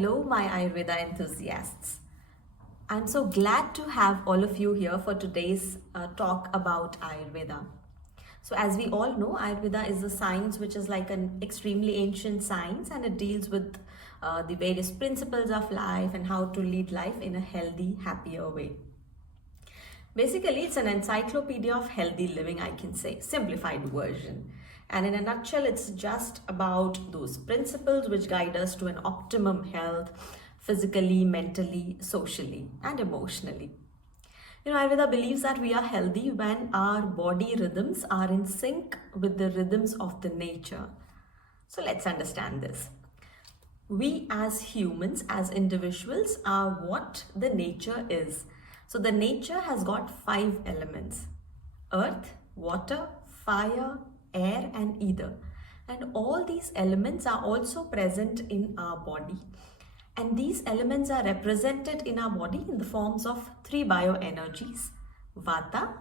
Hello, my Ayurveda enthusiasts. I'm so glad to have all of you here for today's talk about Ayurveda. So, as we all know, Ayurveda is a science which is like an extremely ancient science, and it deals with the various principles of life and how to lead life in a healthy, happier way. Basically, it's an encyclopedia of healthy living, I can say, simplified version. And in a nutshell, it's just about those principles which guide us to an optimum health, physically, mentally, socially, and emotionally. Ayurveda believes that we are healthy when our body rhythms are in sync with the rhythms of the nature. So let's understand this. We as humans, as individuals, are what the nature is. So the nature has got 5 elements: earth, water, fire, air, and ether. And all these elements are also present in our body. And these elements are represented in our body in the forms of 3 bioenergies: Vata,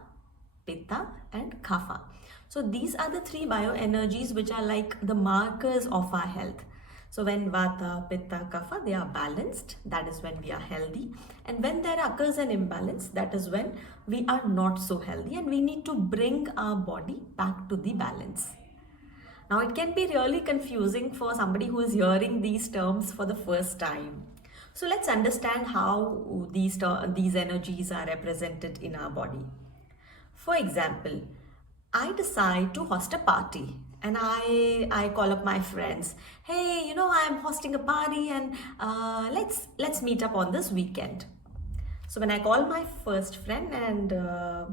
Pitta, and Kapha. So these are the 3 bioenergies which are like the markers of our health. So when Vata, Pitta, Kapha, they are balanced, that is when we are healthy. And when there occurs an imbalance, that is when we are not so healthy, and we need to bring our body back to the balance. Now, it can be really confusing for somebody who is hearing these terms for the first time. So let's understand how these energies are represented in our body. For example, I decide to host a party, and I call up my friends. Hey, I'm hosting a party, and let's meet up on this weekend. So when I call my first friend, and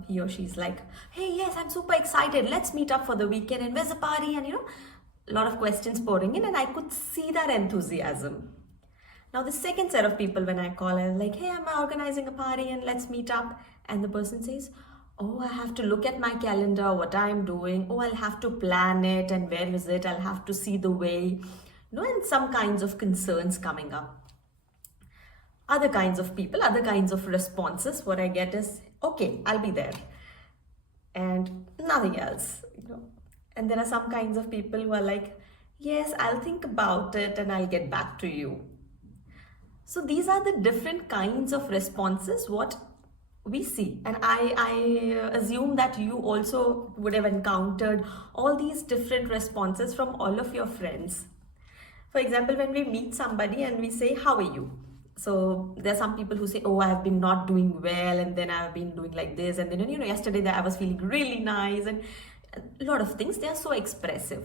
he or she's like, hey, yes, I'm super excited, let's meet up for the weekend, and where's the party? And a lot of questions pouring in, and I could see that enthusiasm. Now the second set of people, when I call, I'm like, hey, I'm organizing a party and let's meet up. And the person says, oh, I have to look at my calendar, what I'm doing. Oh, I'll have to plan it, and where is it? I'll have to see the way, and some kinds of concerns coming up. Other kinds of people, other kinds of responses, what I get is, okay, I'll be there. And nothing else, And there are some kinds of people who are like, yes, I'll think about it and I'll get back to you. So these are the different kinds of responses what we see. And I assume that you also would have encountered all these different responses from all of your friends. For example, when we meet somebody and we say, how are you? So there are some people who say, oh, I have been not doing well, and then I've been doing like this, and then yesterday that I was feeling really nice, and a lot of things. They are so expressive.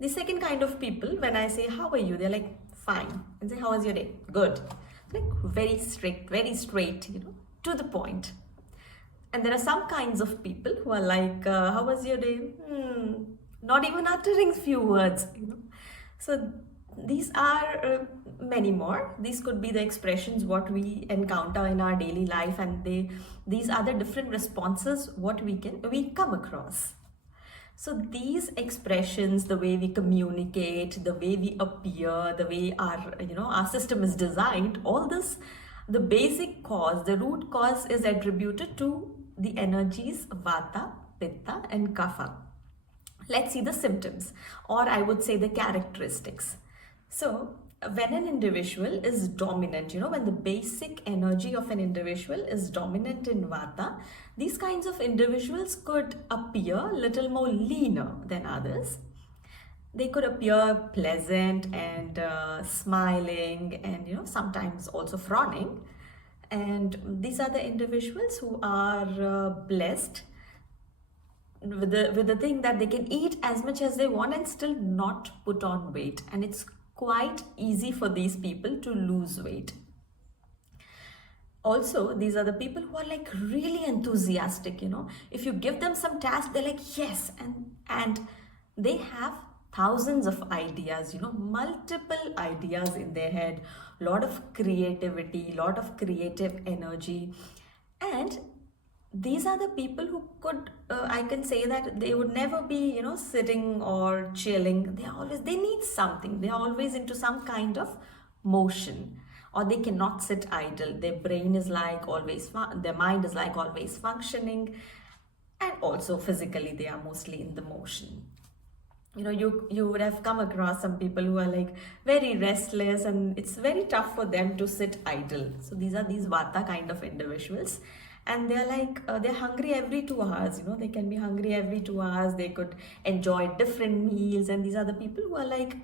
The second kind of people, when I say, how are you? They're like, fine. And say, how was your day? Good. Like very strict, very straight, to the point. And there are some kinds of people who are like, how was your day? Not even uttering few words, So these are many more. These could be the expressions what we encounter in our daily life, and these are the different responses what we come across. So these expressions, the way we communicate, the way we appear, the way our system is designed, all this, the basic cause, the root cause is attributed to the energies Vata, Pitta, and Kapha. Let's see the symptoms, or I would say the characteristics. So when an individual is dominant, when the basic energy of an individual is dominant in Vata, these kinds of individuals could appear a little more leaner than others. They could appear pleasant and smiling, and sometimes also frowning. And these are the individuals who are blessed with the thing that they can eat as much as they want and still not put on weight. And it's quite easy for these people to lose weight. Also, these are the people who are like really enthusiastic, If you give them some task, they're like, yes. And they have thousands of ideas, multiple ideas in their head, a lot of creativity, a lot of creative energy. And these are the people who could, I can say that they would never be, sitting or chilling. They need something. They're always into some kind of motion, or they cannot sit idle. Their brain is like always, their mind is like always functioning, and also physically they are mostly in the motion. you would have come across some people who are like very restless, and it's very tough for them to sit idle. So these are these vata kind of individuals, and they're like they're hungry every 2 hours. They can be hungry every 2 hours. They could enjoy different meals, and these are the people who are like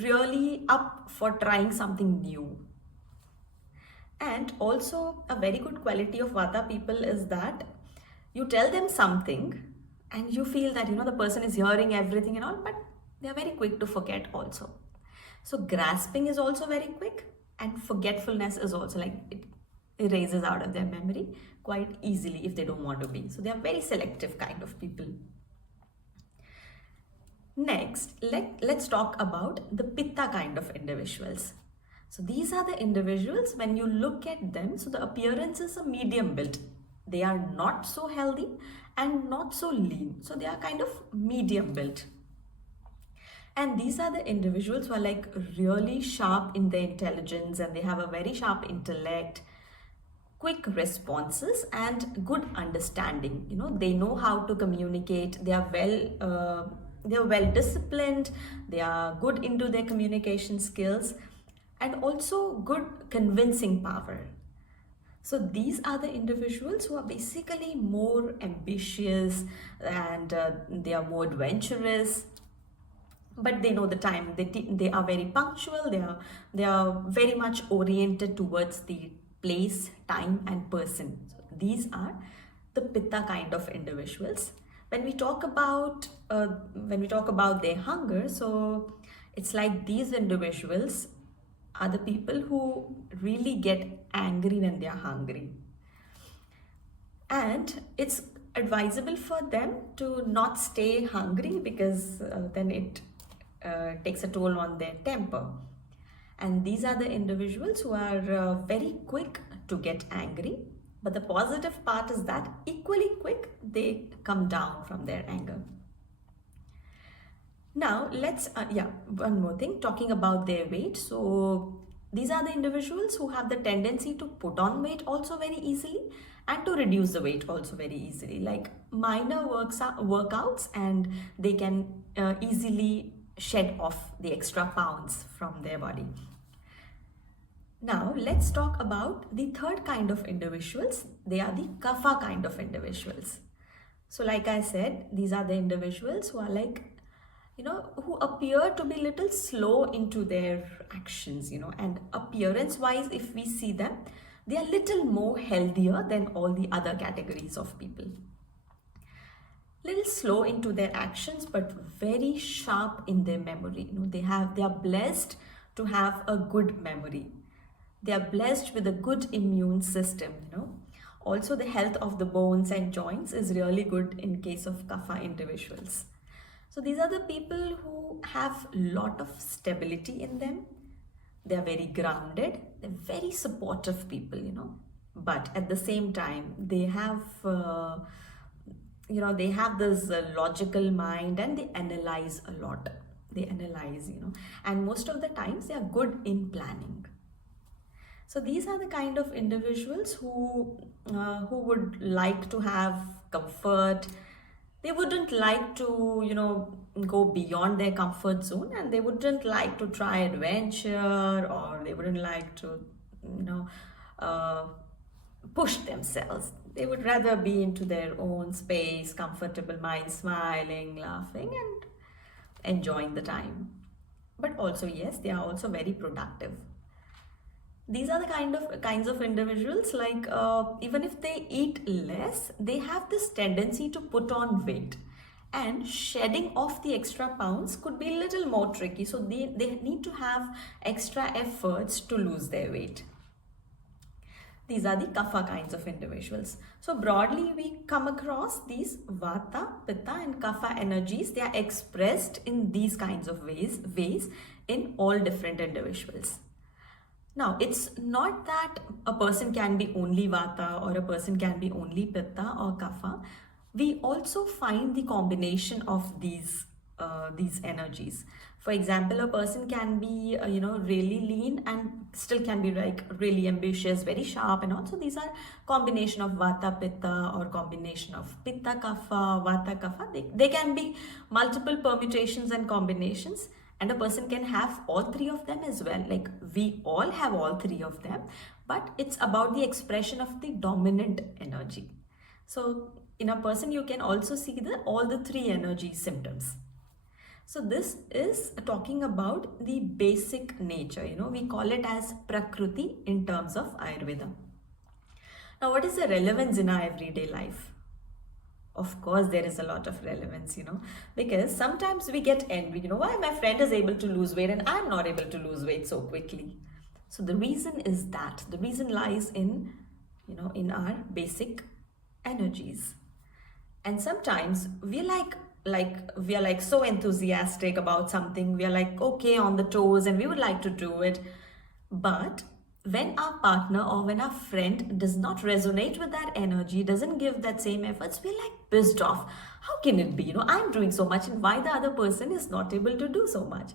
really up for trying something new. And also a very good quality of vata people is that you tell them something and you feel that the person is hearing everything and all, but they are very quick to forget also. So grasping is also very quick, and forgetfulness is also like it erases out of their memory quite easily if they don't want to be. So they are very selective kind of people. Next, let's talk about the pitta kind of individuals. So these are the individuals, when you look at them, so the appearance is a medium build. They are not so healthy and not so lean. So they are kind of medium built. And these are the individuals who are like really sharp in their intelligence, and they have a very sharp intellect, quick responses, and good understanding. They know how to communicate. They are well disciplined. They are good into their communication skills, and also good convincing power. So these are the individuals who are basically more ambitious, and they are more adventurous, but they know the time. They are very punctual. They are very much oriented towards the place, time, and person. So these are the pitta kind of individuals. When we talk about their hunger, so it's like these individuals are the people who really get angry when they are hungry, and it's advisable for them to not stay hungry, because then it takes a toll on their temper. And these are the individuals who are very quick to get angry, but the positive part is that equally quick they come down from their anger. Now let's one more thing, talking about their weight. So these are the individuals who have the tendency to put on weight also very easily, and to reduce the weight also very easily, like minor workouts, and they can easily shed off the extra pounds from their body. Now let's talk about the third kind of individuals. They are the kapha kind of individuals. So like I said, these are the individuals who are like, who appear to be little slow into their actions, and appearance wise, if we see them, they are little more healthier than all the other categories of people. Little slow into their actions, but very sharp in their memory. They are blessed to have a good memory. They are blessed with a good immune system. Also, the health of the bones and joints is really good in case of kapha individuals. So these are the people who have a lot of stability in them. They are very grounded. They're very supportive people, but at the same time, they have they have this logical mind, and they analyze a lot. They analyze, and most of the times they are good in planning. So these are the kind of individuals who would like to have comfort. They wouldn't like to, go beyond their comfort zone, and they wouldn't like to try adventure, or they wouldn't like to, push themselves. They would rather be into their own space, comfortable mind, smiling, laughing, and enjoying the time. But also, yes, they are also very productive. These are the kinds of individuals, like even if they eat less, they have this tendency to put on weight, and shedding off the extra pounds could be a little more tricky. So they need to have extra efforts to lose their weight. These are the kapha kinds of individuals. So broadly, we come across these vata, pitta, and kapha energies. They are expressed in these kinds of ways in all different individuals. Now, it's not that a person can be only vata, or a person can be only pitta or kapha. We also find the combination of these energies. For example, a person can be, really lean and still can be like really ambitious, very sharp, and also these are combination of vata pitta or combination of pitta kapha, vata kapha. They can be multiple permutations and combinations, and a person can have all three of them as well. Like we all have all three of them, but it's about the expression of the dominant energy. So in a person, you can also see all the three energy symptoms. So this is talking about the basic nature, we call it as Prakriti in terms of Ayurveda. Now, what is the relevance in our everyday life? Of course, there is a lot of relevance, because sometimes we get envy, why my friend is able to lose weight and I'm not able to lose weight so quickly. So the reason is that the reason lies in, in our basic energies. And sometimes we are like so enthusiastic about something, we are like okay on the toes and we would like to do it, but when our partner or when our friend does not resonate with that energy, doesn't give that same efforts, we're like pissed off. How can it be, I'm doing so much and why the other person is not able to do so much?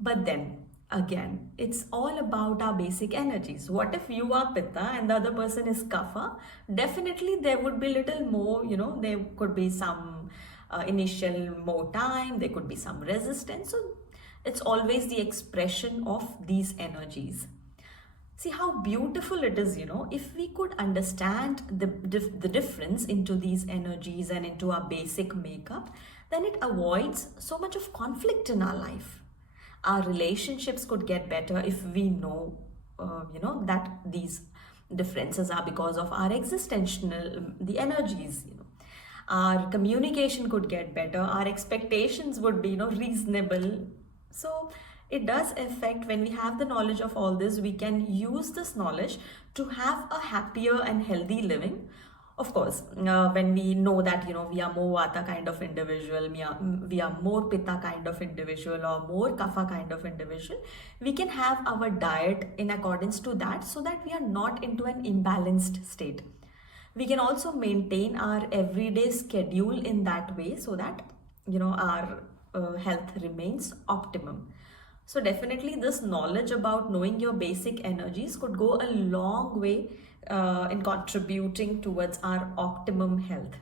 But then again, it's all about our basic energies. What if you are pitta and the other person is kapha? Definitely there would be little more, there could be some initial more time, there could be some resistance. So it's always the expression of these energies. See how beautiful it is, if we could understand the difference into these energies and into our basic makeup, then it avoids so much of conflict in our life. Our relationships could get better if we know, that these differences are because of our existential, the energies, Our communication could get better, our expectations would be, reasonable. So it does affect, when we have the knowledge of all this, we can use this knowledge to have a happier and healthy living. Of course, when we know that, we are more vata kind of individual, we are more pitta kind of individual or more kapha kind of individual, we can have our diet in accordance to that so that we are not into an imbalanced state. We can also maintain our everyday schedule in that way so that, our health remains optimum. So definitely this knowledge about knowing your basic energies could go a long way in contributing towards our optimum health.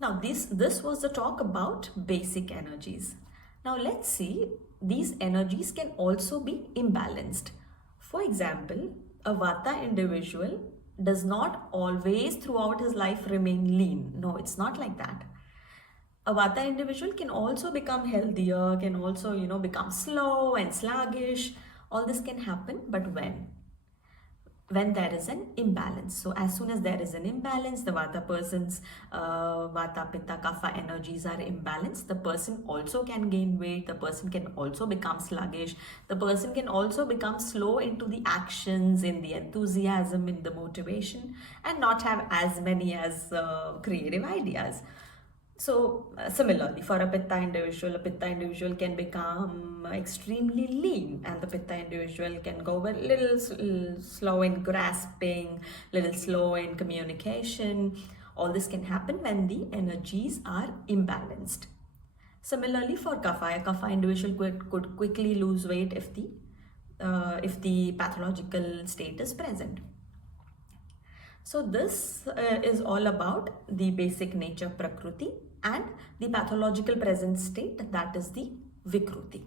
Now this was the talk about basic energies. Now let's see, these energies can also be imbalanced. For example, a vata individual does not always throughout his life remain lean. No, it's not like that. A vata individual can also become healthier, can also, become slow and sluggish. All this can happen, but when there is an imbalance. So as soon as there is an imbalance, the vata person's vata, pitta, kapha energies are imbalanced, the person also can gain weight, the person can also become sluggish, the person can also become slow into the actions, in the enthusiasm, in the motivation, and not have as many as creative ideas. So similarly, for a pitta individual can become extremely lean, and the pitta individual can go a little slow in grasping, little slow in communication. All this can happen when the energies are imbalanced. Similarly, for kapha, a kapha individual could quickly lose weight if the pathological state is present. So this is all about the basic nature Prakriti and the pathological present state, that is the Vikruti.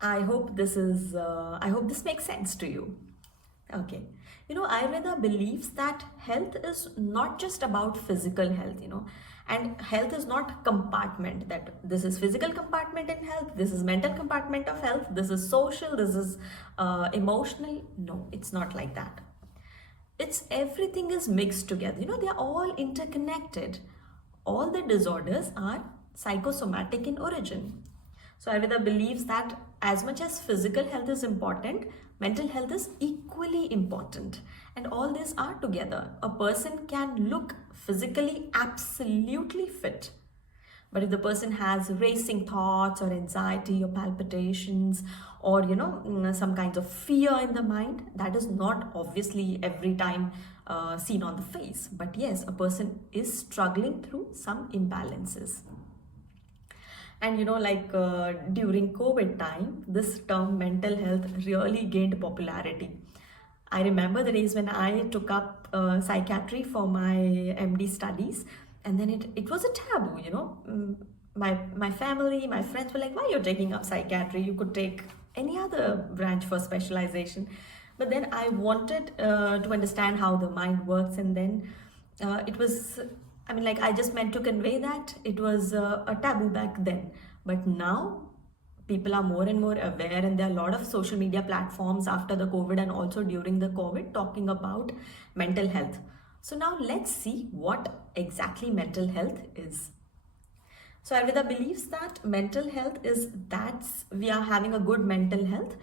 I hope this makes sense to you. Okay. Ayurveda believes that health is not just about physical health, and health is not compartment, that this is physical compartment in health, this is mental compartment of health, this is social, this is emotional. No, it's not like that. It's everything is mixed together. They are all interconnected. All the disorders are psychosomatic in origin. So Ayurveda believes that as much as physical health is important, mental health is equally important. And all these are together. A person can look physically absolutely fit, but if the person has racing thoughts or anxiety or palpitations or some kinds of fear in the mind, that is not obviously every time seen on the face. But yes, a person is struggling through some imbalances. And during COVID time, this term mental health really gained popularity. I remember the days when I took up psychiatry for my MD studies, and then it was a taboo, My family, my friends were like, "Why you're taking up psychiatry? You could take any other branch for specialization." But then I wanted to understand how the mind works, and then it was, I just meant to convey that it was a taboo back then. But now people are more and more aware, and there are a lot of social media platforms after the COVID and also during the COVID talking about mental health. So now let's see what exactly mental health is. So Ayurveda believes that mental health is that we are having a good mental health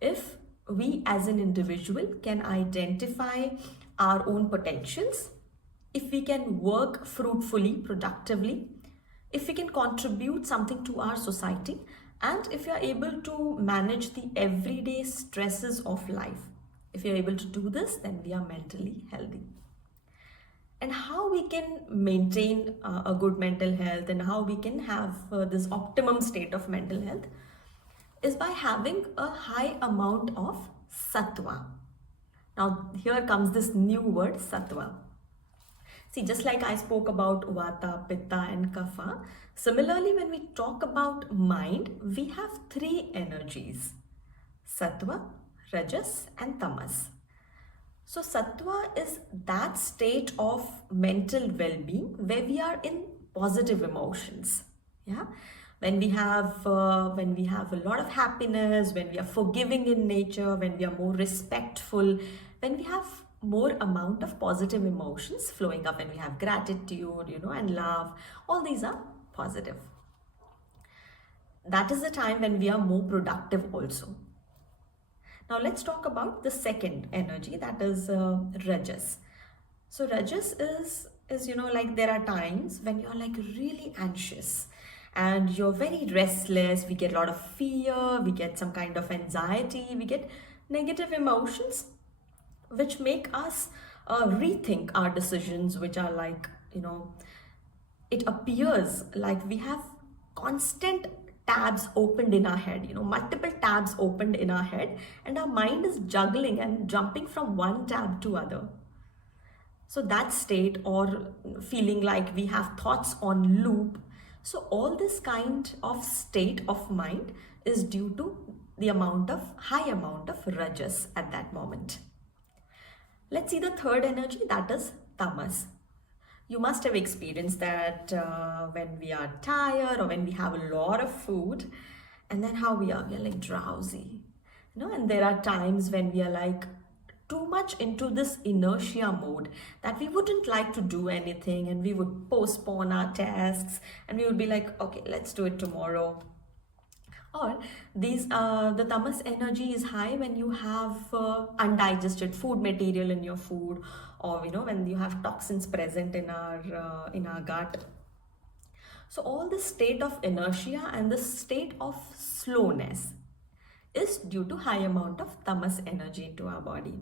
if we as an individual can identify our own potentials, if we can work fruitfully, productively, if we can contribute something to our society, and if you are able to manage the everyday stresses of life. If you're able to do this, then we are mentally healthy. And how we can maintain a good mental health and how we can have this optimum state of mental health is by having a high amount of sattva. Now here comes this new word, sattva. See, just like I spoke about vata, pitta and kapha, similarly when we talk about mind, we have three energies: sattva, rajas and tamas. So sattva is that state of mental well-being where we are in positive emotions. Yeah, when we have a lot of happiness, when we are forgiving in nature, when we are more respectful, when we have more amount of positive emotions flowing up, when we have gratitude, and love, all these are positive. That is the time when we are more productive also. Now let's talk about the second energy, that is rajas. So rajas is there are times when you're like really anxious and you're very restless. We get a lot of fear, we get some kind of anxiety, we get negative emotions which make us rethink our decisions, which are it appears like we have constant tabs opened in our head, multiple tabs opened in our head, and our mind is juggling and jumping from one tab to other. So that state, or feeling like we have thoughts on loop. So all this kind of state of mind is due to the high amount of rajas at that moment. Let's see the third energy, that is tamas. You must have experienced that when we are tired or when we have a lot of food, and then how we are like drowsy, and there are times when we are like too much into this inertia mode that we wouldn't like to do anything, and we would postpone our tasks and we would be like, okay, let's do it tomorrow. Or the tamas energy is high when you have undigested food material in your food, or when you have toxins present in our gut. So all this state of inertia and the state of slowness is due to high amount of tamas energy into our body.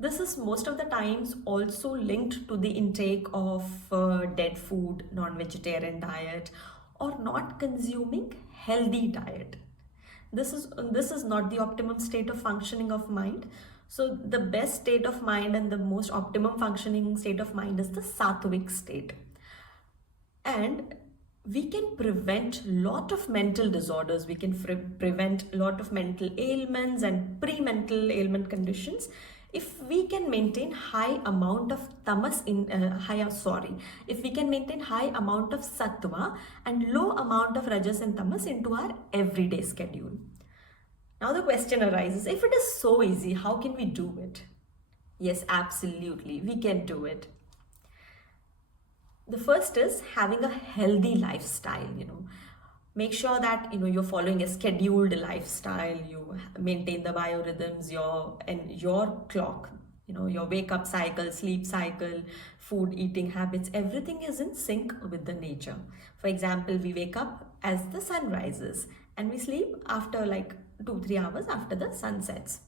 This is most of the times also linked to the intake of dead food, non-vegetarian diet, or not consuming healthy diet. This is not the optimum state of functioning of mind. So the best state of mind and the most optimum functioning state of mind is the sattvic state. And we can prevent lot of mental disorders. We can prevent a lot of mental ailments and pre-mental ailment conditions if we can maintain high amount of if we can maintain high amount of sattva and low amount of rajas and tamas into our everyday schedule. Now the question arises, if it is so easy, how can we do it? Yes, absolutely, we can do it. The first is having a healthy lifestyle, Make sure that you're following a scheduled lifestyle. You maintain the biorhythms, your clock, your wake up cycle, sleep cycle, food eating habits, everything is in sync with the nature. For example, we wake up as the sun rises and we sleep after like 2-3 hours after the sun sets.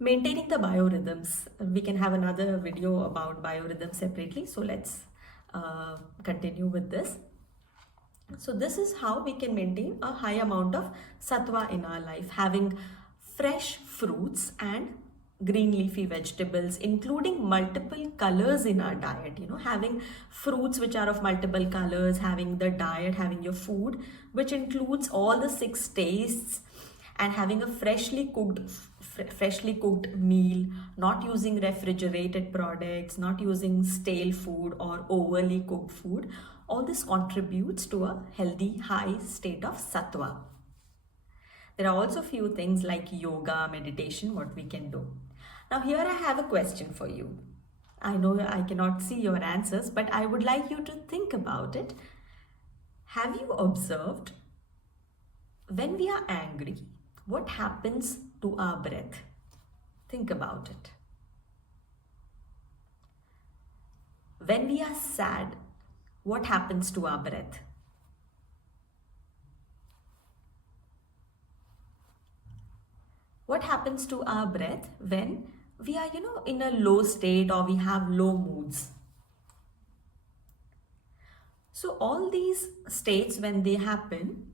Maintaining the biorhythms, we can have another video about biorhythms separately, so let's continue with this. So this is how we can maintain a high amount of sattva in our life, having fresh fruits and green leafy vegetables, including multiple colors in our diet, having fruits which are of multiple colors, having the diet, having your food which includes all the six tastes, and having a freshly cooked meal, not using refrigerated products, not using stale food or overly cooked food. All this contributes to a healthy high state of sattva. There are also few things like yoga, meditation, what we can do. Now here I have a question for you. I know I cannot see your answers, but I would like you to think about it. Have you observed when we are angry, what happens to our breath? Think about it. When we are sad, what happens to our breath? What happens to our breath when we are, in a low state or we have low moods? So all these states, when they happen,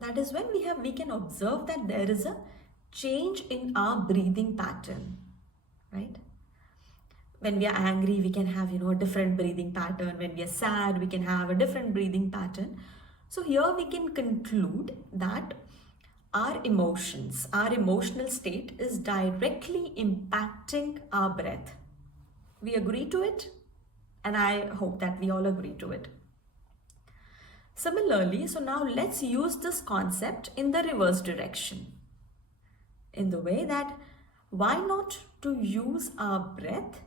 that is when we can observe that there is a change in our breathing pattern, right? When we are angry, we can have, a different breathing pattern. When we are sad, we can have a different breathing pattern. So here we can conclude that our emotions, our emotional state is directly impacting our breath. We agree to it? And I hope that we all agree to it. Similarly, so now let's use this concept in the reverse direction. In the way that why not to use our breath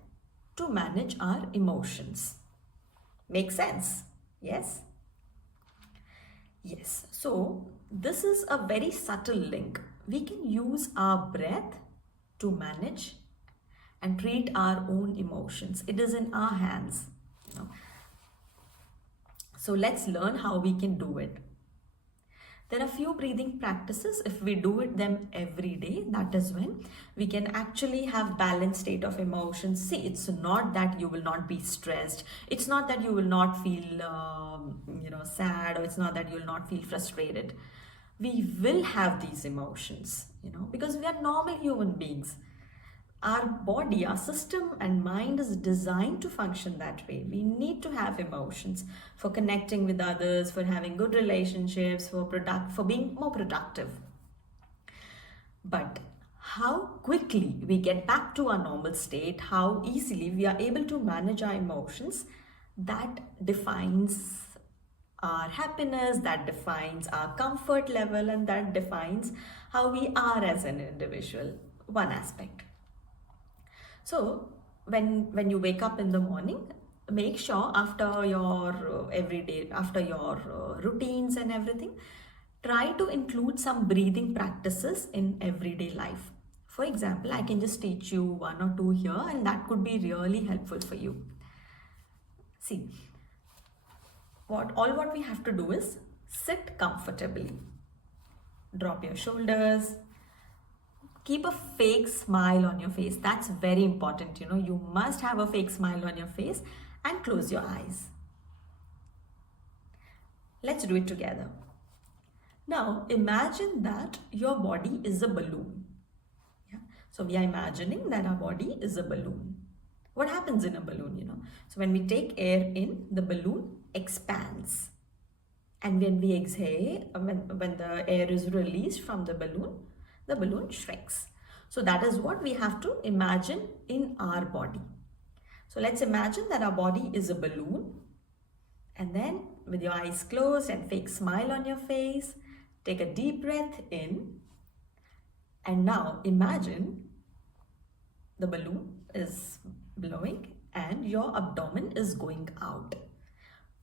to manage our emotions? Make sense? Yes? Yes. So this is a very subtle link. We can use our breath to manage and treat our own emotions. It is in our hands. So let's learn how we can do it. There are few breathing practices. If we do them every day, that is when we can actually have balanced state of emotions. See, it's not that you will not be stressed. It's not that you will not feel, sad, or it's not that you will not feel frustrated. We will have these emotions, because we are normal human beings. Our body, our system and mind is designed to function that way. We need to have emotions for connecting with others, for having good relationships, for being more productive. But how quickly we get back to our normal state, how easily we are able to manage our emotions, that defines our happiness, that defines our comfort level, and that defines how we are as an individual. One aspect. So when you wake up in the morning, make sure after your everyday, after your routines and everything, try to include some breathing practices in everyday life. For example, I can just teach you one or two here, and that could be really helpful for you. See, what we have to do is sit comfortably. Drop your shoulders. Keep a fake smile on your face. That's very important. You must have a fake smile on your face, and close your eyes. Let's do it together. Now, imagine that your body is a balloon. Yeah? So we are imagining that our body is a balloon. What happens in a balloon, So when we take air in, the balloon expands. And when we exhale, when the air is released from the balloon shrinks. So that is what we have to imagine in our body. So let's imagine that our body is a balloon, and then with your eyes closed and fake smile on your face, take a deep breath in, and now imagine the balloon is blowing and your abdomen is going out.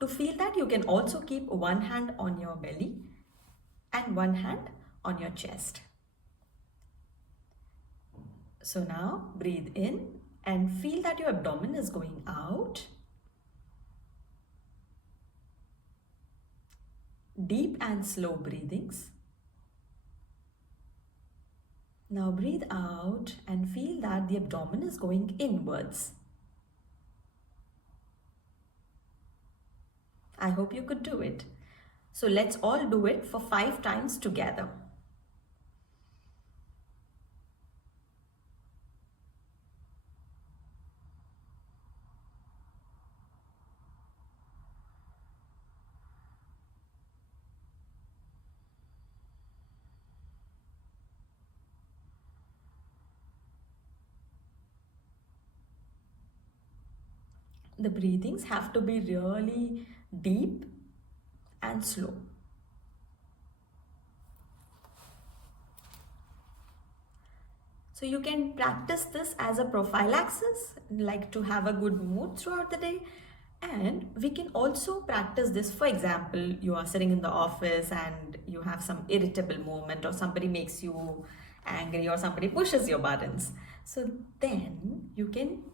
To feel that, you can also keep one hand on your belly and one hand on your chest. So now breathe in and feel that your abdomen is going out. Deep and slow breathings. Now breathe out and feel that the abdomen is going inwards. I hope you could do it. So let's all do it for 5 times together. The breathings have to be really deep and slow. So you can practice this as a prophylaxis, like to have a good mood throughout the day. And we can also practice this. For example, you are sitting in the office and you have some irritable moment, or somebody makes you angry, or somebody pushes your buttons. So then you can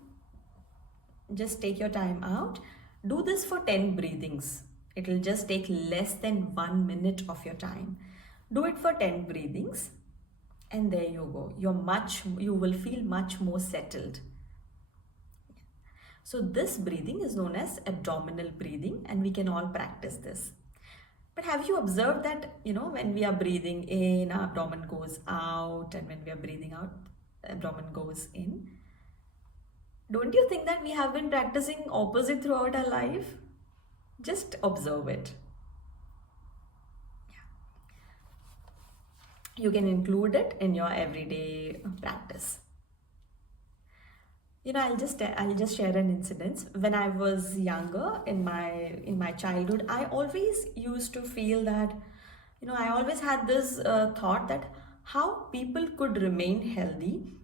just take your time out. Do this for 10 breathings. It will just take less than 1 minute of your time. Do it for 10 breathings, and there you go. You will feel much more settled. So this breathing is known as abdominal breathing, and we can all practice this. But have you observed that, when we are breathing in, our abdomen goes out, and when we are breathing out, abdomen goes in? Don't you think that we have been practicing opposite throughout our life? Just observe it. Yeah. You can include it in your everyday practice. I'll just share an incident. When I was younger, in my childhood, I always used to feel that, I always had this thought that how people could remain healthy,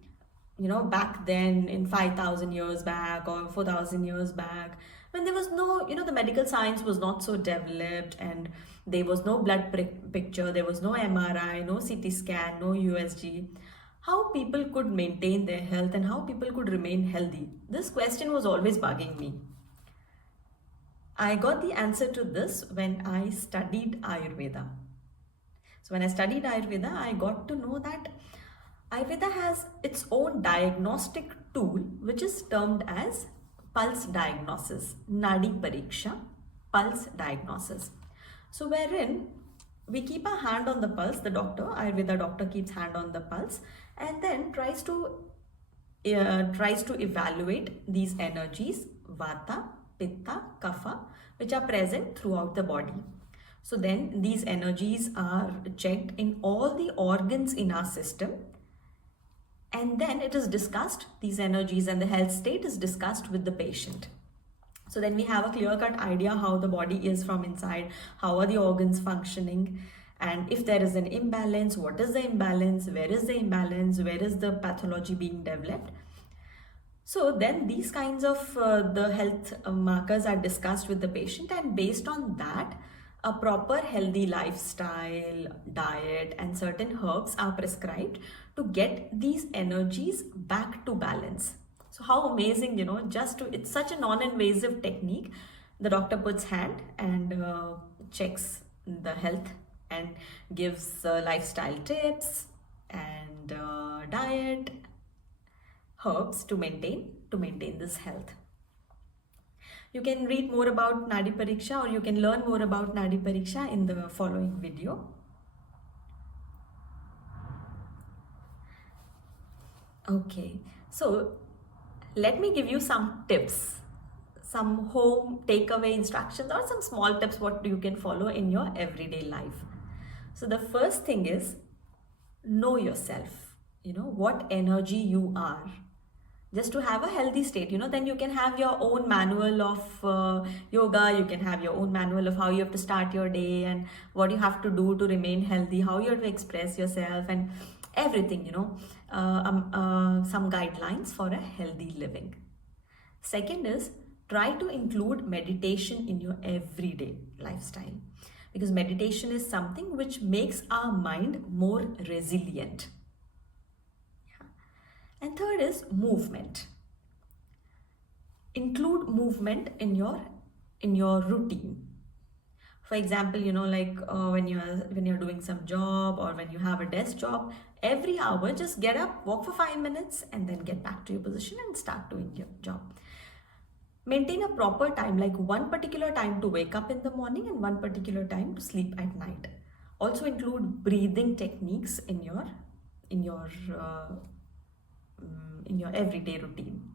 back then in 5,000 years back or 4,000 years back, when there was no, the medical science was not so developed, and there was no blood picture, there was no MRI, no CT scan, no USG. How people could maintain their health and how people could remain healthy? This question was always bugging me. I got the answer to this when I studied Ayurveda. So when I studied Ayurveda, I got to know that Ayurveda has its own diagnostic tool, which is termed as pulse diagnosis, Nadi Pariksha, pulse diagnosis. So wherein we keep a hand on the pulse, the Ayurveda doctor keeps hand on the pulse, and then tries to evaluate these energies, Vata, Pitta, Kapha, which are present throughout the body. So then these energies are checked in all the organs in our system, and then it is discussed, these energies and the health state is discussed with the patient. So then we have a clear-cut idea how the body is from inside, how are the organs functioning, and if there is an imbalance, what is the imbalance, where is the imbalance, where is the pathology being developed. So then these kinds of the health markers are discussed with the patient, and based on that, a proper healthy lifestyle, diet, and certain herbs are prescribed to get these energies back to balance. So how amazing, it's such a non-invasive technique. The doctor puts hand and checks the health and gives lifestyle tips and diet, herbs to maintain this health. You can read more about Nadi Pariksha, or you can learn more about Nadi Pariksha in the following video. Okay, so let me give you some tips, some home takeaway instructions, or some small tips what you can follow in your everyday life. So the first thing is, know yourself, what energy you are. Just to have a healthy state, then you can have your own manual of yoga, you can have your own manual of how you have to start your day and what you have to do to remain healthy, how you have to express yourself and everything, some guidelines for a healthy living. Second is, try to include meditation in your everyday lifestyle, because meditation is something which makes our mind more resilient. And third is movement. Include movement in your routine. For example, when you're doing some job, or when you have a desk job, every hour just get up, walk for 5 minutes, and then get back to your position and start doing your job. Maintain a proper time, like one particular time to wake up in the morning and one particular time to sleep at night. Also include breathing techniques in your uh, in your everyday routine.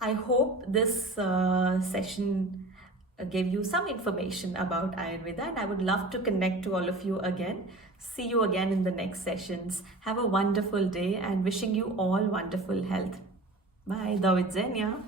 I hope this session gave you some information about Ayurveda, and I would love to connect to all of you again. See you again in the next sessions. Have a wonderful day and wishing you all wonderful health. Bye. Do widzenia.